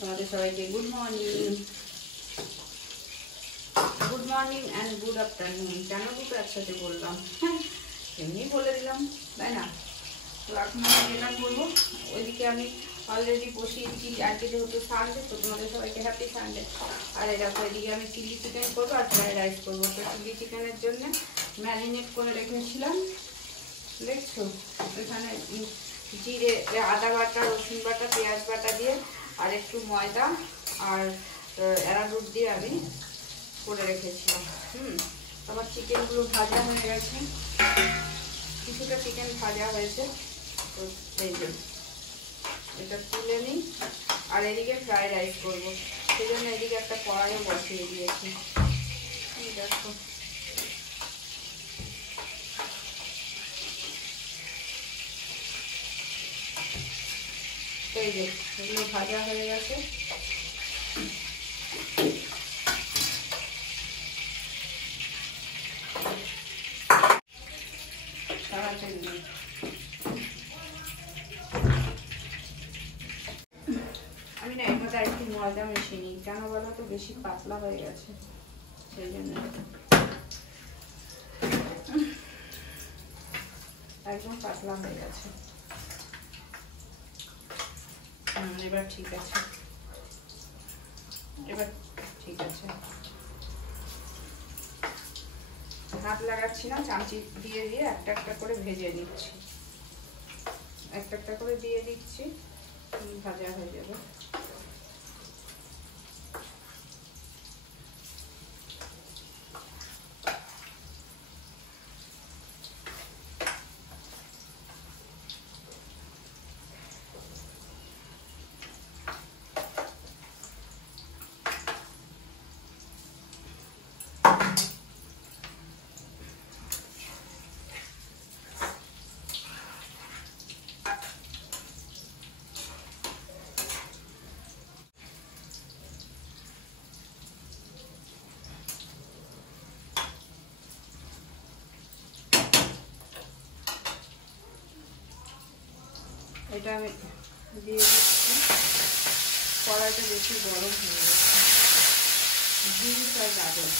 তোমাদের সবাইকে good morning and good afternoon. কেন দুটো একসাথে বললাম? এমনি বলে দিলাম, তাই না? তো এখন আমি যেটা করবো, ওইদিকে আমি অলরেডি বসিয়ে দিচ্ছি। আজকে যেহেতু সানডে, তো তোমাদের সবাইকে হ্যাপি সানডে। আর এটা ওইদিকে আমি চিলি চিকেন করবো আর ফ্রাইড রাইস করবো। তো চিলি চিকেনের জন্য ম্যারিনেট করে রেখেছিলাম, দেখছো এখানে জিরে, আদা বাটা, রসুন বাটা, পেঁয়াজ বাটা দিয়ে আর একটু ময়দা আর এরারুট দিয়ে আমি করে রেখেছিলাম। আমার চিকেনগুলো ভাজা হয়ে গেছে, কিছুটা চিকেন ভাজা হয়েছে। তো এই যে এটা তুলে নিই। আর এদিকে ফ্রাইড রাইস করবো, সেই জন্য এদিকে একটা কড়াইও বসিয়ে দিয়েছি। দেখো এই যে এগুলো ভাজা হয়ে গেছে। আমি না এর মধ্যে একটু ময়দা মিশিয়ে নিই, কেন বলো তো, বেশি পাতলা হয়ে গেছে সেই জন্য। একদম পাতলা হয়ে গেছে। এবার ঠিক আছে, এবার ঠিক আছে। হাত লাগাচ্ছি না, চামচি দিয়ে দিয়ে একটা একটা করে ভেজে দিচ্ছি, একটা একটা করে দিয়ে দিচ্ছি, ভাজা হয়ে যাবে। এটা আমি দিয়ে দিচ্ছি। কড়াইটা বেশি গরম হয়ে গেছে। বিনস আর গাজর,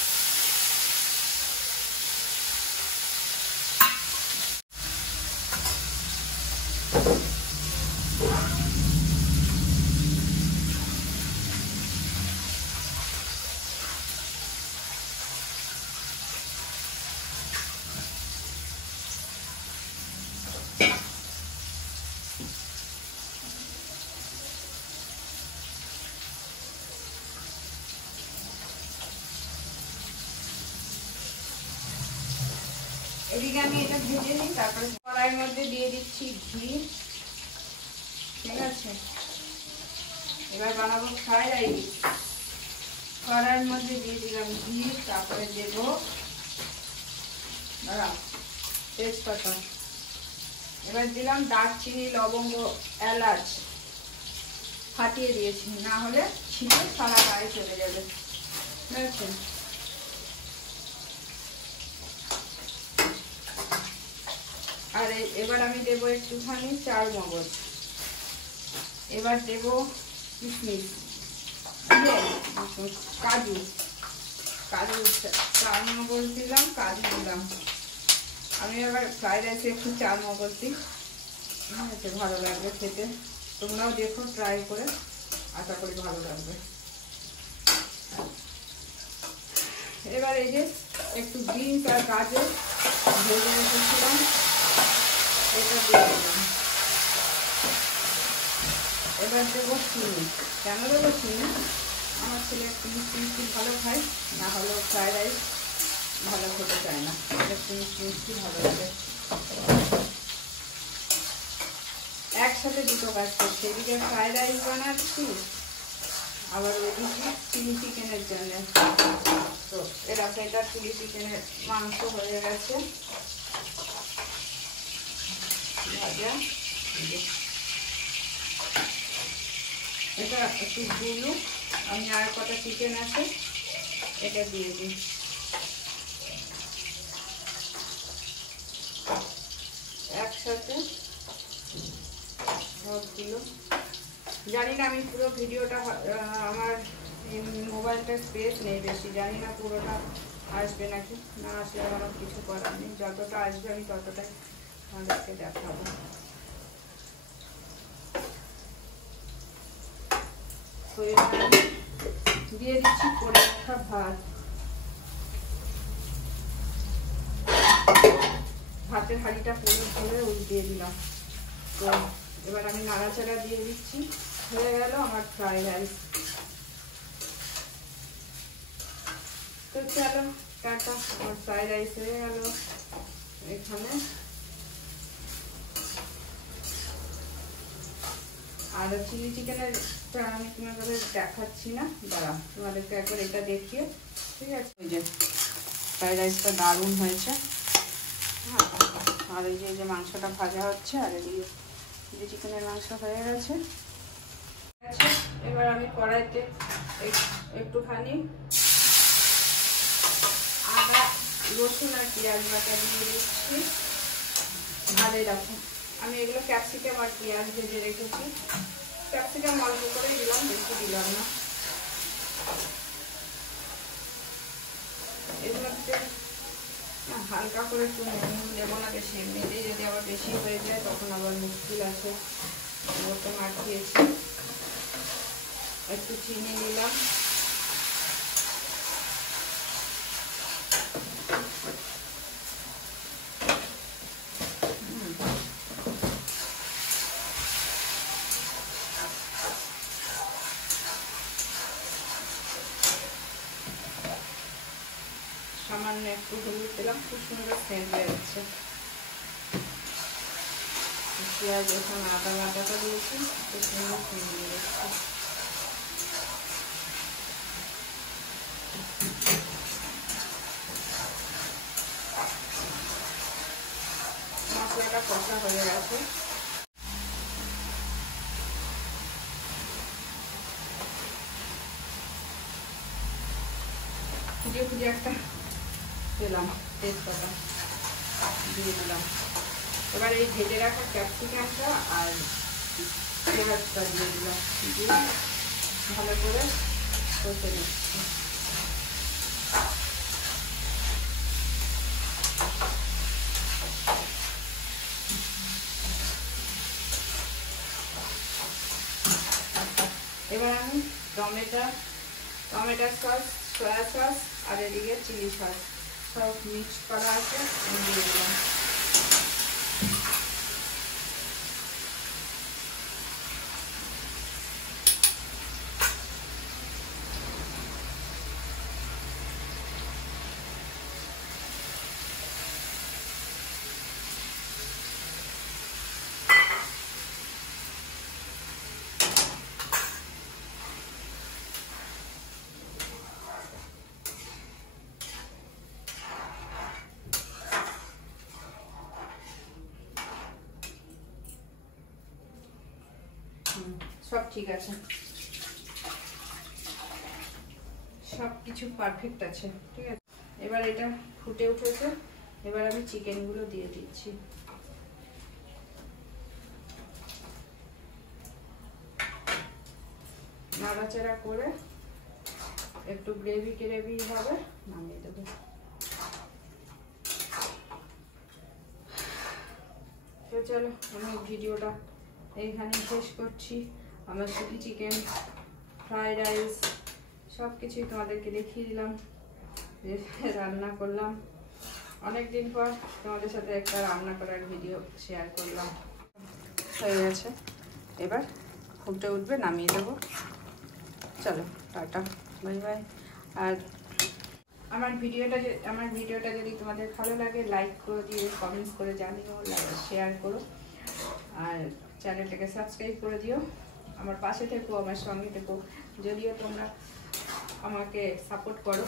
এদিকে আমি এটা ভেজে নিই। তারপরে কড়াইয়ের মধ্যে দিয়ে দিচ্ছি ঘি, ঠিক আছে? এবার বানাবো ফ্রাইড রাইস। কড়াইয়ের মধ্যে দিয়ে দিলাম ঘি, তারপরে দেব তেজপাতা, এবার দিলাম দারচিনি, লবঙ্গ, এলাচ ফাটিয়ে দিয়েছি, না হলে ছিটে সারা গায়ে চলে যাবে, ঠিক আছে? আর এবার আমি দেবো একটুখানি চার মগজ, এবার দেব কিশমিশ, কাজু, চার মগজ দিলাম, কাজু দিলাম। আমি আবার ফ্রাইড রাইসে একটু চার মগজ দিই, ঠিক আছে? ভালো লাগবে খেতে, তোমরাও দেখো ট্রাই করে, আশা করি ভালো লাগবে। এবার এই যে একটু বিনস আর গাজর ভেজে রেখেছিলাম, এটা দিয়ে দিলাম। এবার দেবো চিনি। কেন দেবো চিনি? আমার ছেলে একটু মিষ্টি মিষ্টি ভালো খায়, না হলেও ফ্রাইড রাইস ভালো খেতে চায় না, একটু মিষ্টি মিষ্টি ভালো লাগে। একসাথে দুটো কাজ করছি, এদিকে ফ্রাইড রাইস বানাচ্ছি, আবার ওইদিকে চিলি চিকেনের জন্য। তো এরকম এটা চিলি চিকেনের মাংস হয়ে গেছে ভাজা। এটা একটু গুলো, আমি আর কটা চিকেন আছে এটা দিয়ে দিই। একসাথে সবগুলো জানি না আমি পুরো ভিডিওটা আমার মোবাইলটা স্পেস নেই বেশি, জানি না পুরোটা আসবে নাকি, না আসলে আমার কিছু করার নেই, যতটা আসবে আমি ততটাই আমাদেরকে দেখাবো। তো এবার দিয়ে দিচ্ছি করে রাখা ভাত। ভাতের হাঁড়িটা পুরো ধরে উল্টিয়ে দিলাম। তো এবার আমি নাড়াচাড়া দিয়ে দিচ্ছি। হয়ে গেল আমার ফ্রাইড রাইস। তো চলো টাটা, আমার ফ্রাইড রাইস হয়ে গেল। এখানে আর চিলি চিকেনের আমি তোমাদের দেখাচ্ছি না, দাঁড়া তোমাদেরকে একবার এটা দেখিয়ে, ঠিক আছে। ওই যে ফ্রাইড রাইসটা দারুণ হয়েছে। হ্যাঁ, আর এই যে মাংসটা ভাজা হচ্ছে, আর এদিকে চিলি চিকেনের মাংস হয়ে গেছে। এবার আমি কড়াইতে একটুখানি আদা রসুন আর পেঁয়াজ বাটা দিয়ে দিচ্ছি। আর এই দেখো আমি এগুলো ক্যাপসিকাম আর পেঁয়াজ ভেজে রেখেছি। ক্যাপসিকাম অল্প করে দিলাম, বেশি দিলাম না। এগুলোতে হালকা করে একটু নুন দেবো না বেশি, এমনিতেই যদি আবার বেশি হয়ে যায় তখন আবার মুশকিল আছে। ওটা মাখিয়েছি, একটু চিনি দিলাম। সামান্য একটু হলুদ দিলাম, খুব সুন্দর সেন্ট বেরোচ্ছে। পেঁয়াজ এখন আদা বাটাটা দিয়েছি, খুব সুন্দর সেন্ট বেরোচ্ছে। মশলাটা কষা হয়ে গেছে। খুঁজে খুঁজে একটা পেলাম, তেজপাতা দিয়ে দিলাম। এবার এই ভেজে রাখা ক্যাপসিকামটা আর পেঁয়াজটা দিয়ে দিলাম, দিয়ে ভালো করে কষে নিচ্ছি। এবার আমি টমেটো সস, সয়া সস আর এদিকে চিলি সস সব মিক্স করা আছে, দিয়ে দিলাম। সব ঠিক আছে, সব কিছু পারফেক্ট আছে, ঠিক আছে। এবার এটা ফুটে উঠেছে, এবার আমি চিকেনগুলো দিয়ে দিচ্ছি। নাড়াচাড়া করে একটু গ্রেভি হবে, নামিয়ে দেবো। তো চলো আমি ভিডিওটা এইখানে শেষ করছি। আমার চিলি চিকেন, ফ্রাইড রাইস সব কিছুই তোমাদেরকে দেখিয়ে দিলাম, রান্না করলাম। অনেকদিন পর তোমাদের সাথে একটা রান্না করার ভিডিও শেয়ার করলাম। হয়ে গেছে, এবার ফুটে উঠবে, নামিয়ে দেবো। চলো টাটা, বাই বাই। আর আমার ভিডিওটা যদি তোমাদের ভালো লাগে লাইক করে দিয়ে কমেন্টস করে জানিও, শেয়ার করো, আর চ্যানেলটাকে সাবস্ক্রাইব করে দিও। আমার পাশে থেকো, আমার সঙ্গে থেকো। যদিও তোমরা আমাকে সাপোর্ট করো,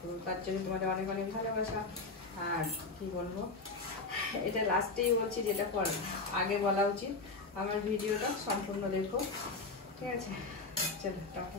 তো তার জন্য তোমাদের অনেক অনেক ভালোবাসা। আর কি বলবো, এটা লাস্টেই বলছি, যেটা পর আগে বলা উচিত, আমার ভিডিওটা সম্পূর্ণ দেখো, ঠিক আছে। চলো টাটা।